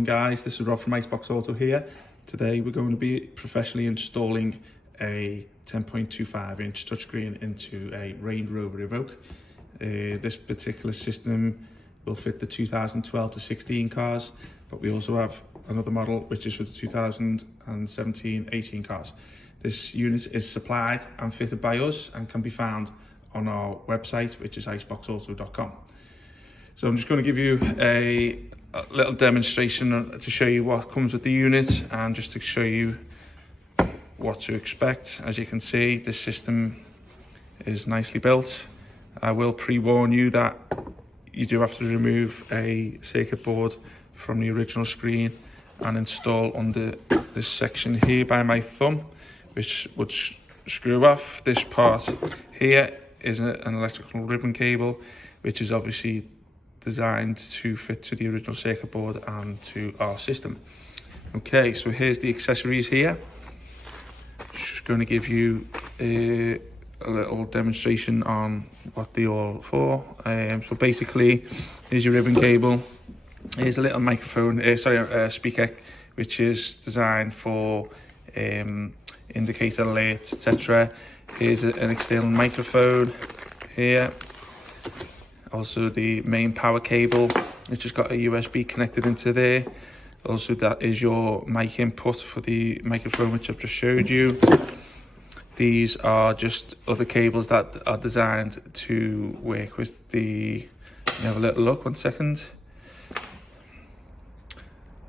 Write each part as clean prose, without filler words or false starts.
morning guys, this is Rob from Icebox Auto here. Today we're going to be professionally installing a 10.25 inch touchscreen into a Range Rover Evoque. This particular system will fit the 2012 to 16 cars, but we also have another model which is for the 2017-18 cars. This unit is supplied and fitted by us and can be found on our website, which is iceboxauto.com. So I'm just going to give you a little demonstration to show you what comes with the unit and just to show you what to expect. As you can see, this system is nicely built. I will pre-warn you that you do have to remove a circuit board from the original screen and install under this section here by my thumb, which would screw off. This part here is an electrical ribbon cable, which is obviously designed to fit to the original circuit board and to our system. Okay, so here's the accessories here. Just going to give you a little demonstration on what they're all for. So basically, here's your ribbon cable. Here's a little microphone, speaker, which is designed for indicator alerts, etc. Here's an external microphone here. Also the main power cable, which has got a USB connected into there. Also that is your mic input for the microphone, which I've just showed you. These are just other cables that are designed to work with the, let me have a little look, 1 second.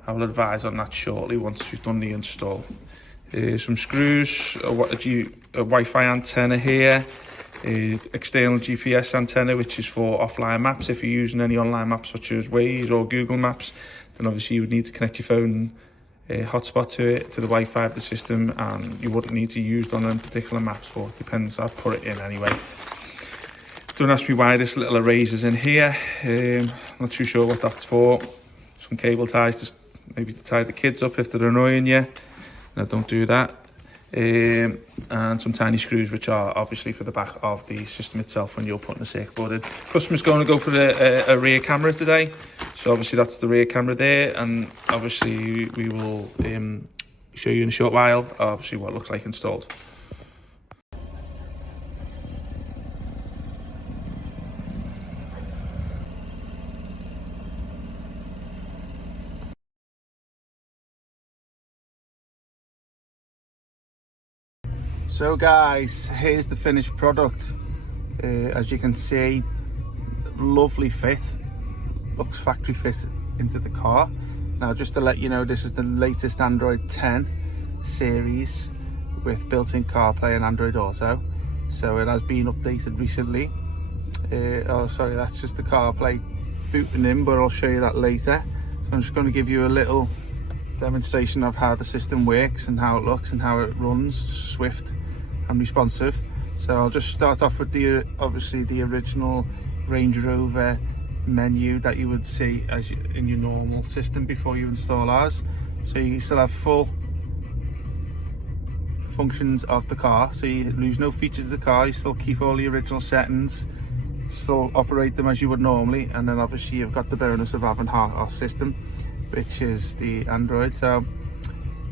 I will advise on that shortly once we've done the install. Some screws, a Wi-Fi antenna here, external GPS antenna, which is for offline maps. If you're using any online maps such as Waze or Google Maps, then obviously you would need to connect your phone hotspot to it, to the Wi-Fi of the system, and you wouldn't need to use it on any particular maps, but it depends. I've put it in anyway. Don't ask me why this little eraser's in here. Not too sure what that's for. Some cable ties, just maybe to tie the kids up if they're annoying you. No, don't do that. And some tiny screws, which are obviously for the back of the system itself when you're putting the circuit board in. Customer's going to go for a rear camera today, so obviously that's the rear camera there, and obviously we will show you in a short while obviously what it looks like installed. So guys, here's the finished product. As you can see, lovely fit, looks factory fit into the car. Now just to let you know, this is the latest Android 10 series with built-in CarPlay and Android Auto, so it has been updated recently. Oh sorry, that's just the CarPlay booting in, but I'll show you that later. So I'm just going to give you a little demonstration of how the system works and how it looks and how it runs, swift and responsive. So I'll just start off with the obviously the original Range Rover menu that you would see in your normal system before you install ours. So you still have full functions of the car, so you lose no features of the car. You still keep all the original settings, still operate them as you would normally, and then obviously you've got the bonus of having our system, which is the Android. So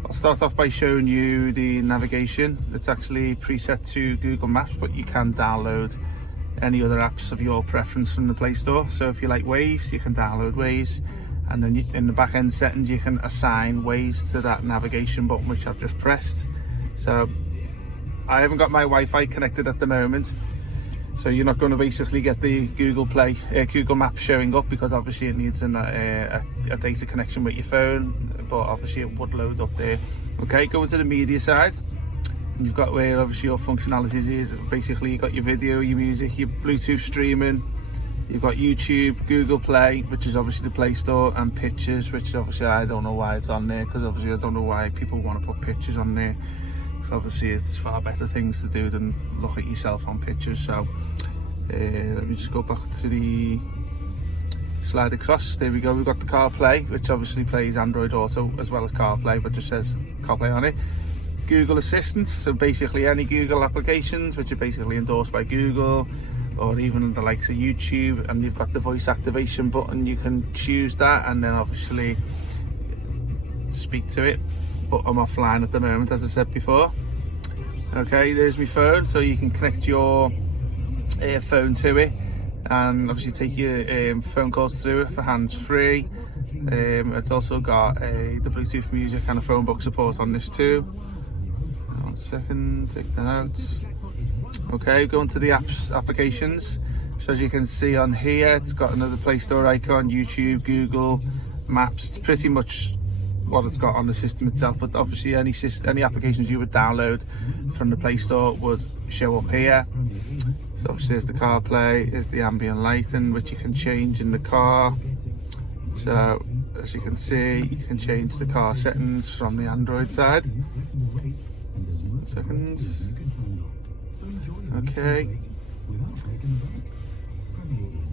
I'll start off by showing you the navigation. It's actually preset to Google Maps, but you can download any other apps of your preference from the Play Store. So if you like Waze, you can download Waze, and then in the back end settings you can assign Waze to that navigation button, which I've just pressed. So I haven't got my Wi-Fi connected at the moment, so you're not going to basically get the Google Maps showing up, because obviously it needs a data connection with your phone, but obviously it would load up there. Okay, go to the media side, and you've got where obviously your functionalities is. Basically you've got your video, your music, your Bluetooth streaming, you've got YouTube, Google Play, which is obviously the Play Store, and pictures, which obviously I don't know why it's on there, because obviously I don't know why people want to put pictures on there. Obviously it's far better things to do than look at yourself on pictures. So let me just go back to the slide across. There we go, we've got the CarPlay, which obviously plays Android Auto as well as CarPlay, but just says CarPlay on it. Google Assistant, so basically any Google applications which are basically endorsed by Google, or even the likes of YouTube, and you've got the voice activation button. You can choose that, and then obviously speak to it, but I'm offline at the moment, as I said before. Okay, there's my phone, so you can connect your phone to it and obviously take your phone calls through it for hands-free. It's also got the Bluetooth music and a phone book support on this too. 1 second, take that out. Okay, go into the applications. So as you can see on here, it's got another Play Store icon, YouTube, Google, Maps. It's pretty much what it's got on the system itself, but obviously any applications you would download from the Play Store would show up here. So obviously there's the CarPlay, there's the ambient lighting, which you can change in the car. So as you can see, you can change the car settings from the Android side. 1 second. Okay.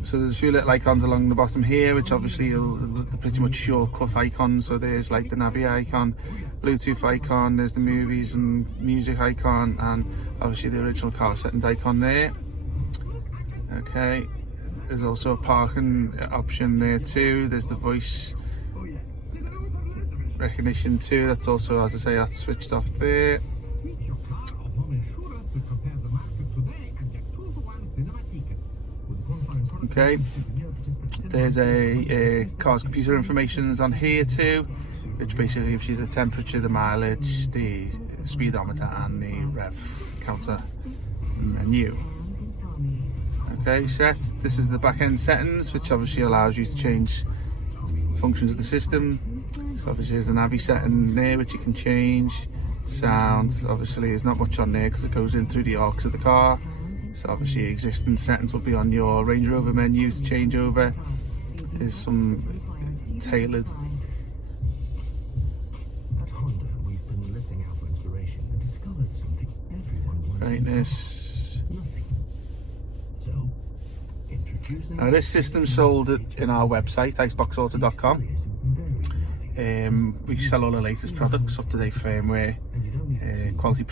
So there's a few little icons along the bottom here, which obviously are pretty much shortcut icons. So there's like the Navi icon, Bluetooth icon, there's the movies and music icon, and obviously the original car settings icon there. Okay, there's also a parking option there too. There's the voice recognition too. That's also, as I say, that's switched off there. Okay, there's a car's computer information on here too, which basically gives you the temperature, the mileage, the speedometer and the rev counter menu. Okay, set. This is the back end settings, which obviously allows you to change functions of the system. So obviously there's a Navi setting there which you can change. Sound, obviously there's not much on there because it goes in through the aux of the car. So obviously existing settings will be on your Range Rover menu to change over. There's some tailored brightness. Now this system's sold in our website, iceboxauto.com. We sell all the latest products, up-to-date firmware, quality